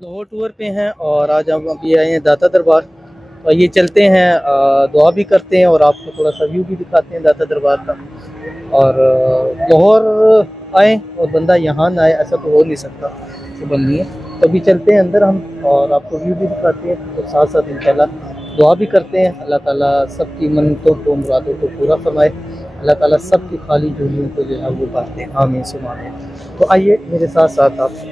Lahore tour पे हैं और आज हम अभी आए हैं दाता दरबार। और ये चलते हैं, दुआ भी करते हैं और आपको थोड़ा सा व्यू भी दिखाते हैं दाता दरबार का। और लाहौर आए और बंदा यहाँ ना आए ऐसा तो हो नहीं सकता, तो नहीं है। तो अभी चलते हैं अंदर हम और आपको व्यू भी दिखाते हैं और साथ साथ इंशाल्लाह दुआ भी करते हैं। अल्लाह ताला सबकी मन्नतों को मुरादों को पूरा फरमाए। अल्लाह ताला सबकी खाली झोलियों को जो है वो भर दे, आमीन सुमा आमीन। तो आइए मेरे साथ साथ आप।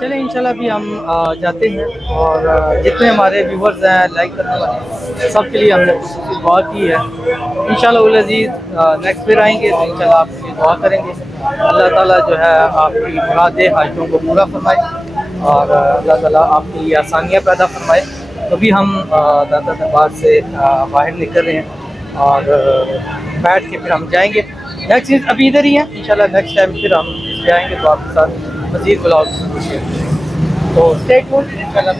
चले इंशाल्लाह अभी हम जाते हैं और जितने हमारे व्यूवर्स हैं, लाइक करने वाले, सबके लिए हमने खुसूसी दुआ की है। इंशाल्लाह उल अज़ीज़ नेक्स्ट फिर आएंगे तो इंशाल्लाह आपके लिए दुआ करेंगे। अल्लाह ताला जो है आपकी मुरादें हाजतों को पूरा फरमाए और अल्लाह ताला आपके लिए आसानियाँ पैदा फरमाए। तो अभी हम दाता दरबार से बाहर निकल रहे हैं और बैठ के फिर हम जाएँगे। नेक्स्ट चीज़ अभी इधर ही है, इंशाल्लाह नेक्स्ट टाइम फिर हम जाएँगे तो आपके साथ मज़ीद ब्लॉग। तो स्टे ट्यून्ड, इंशाल्लाह।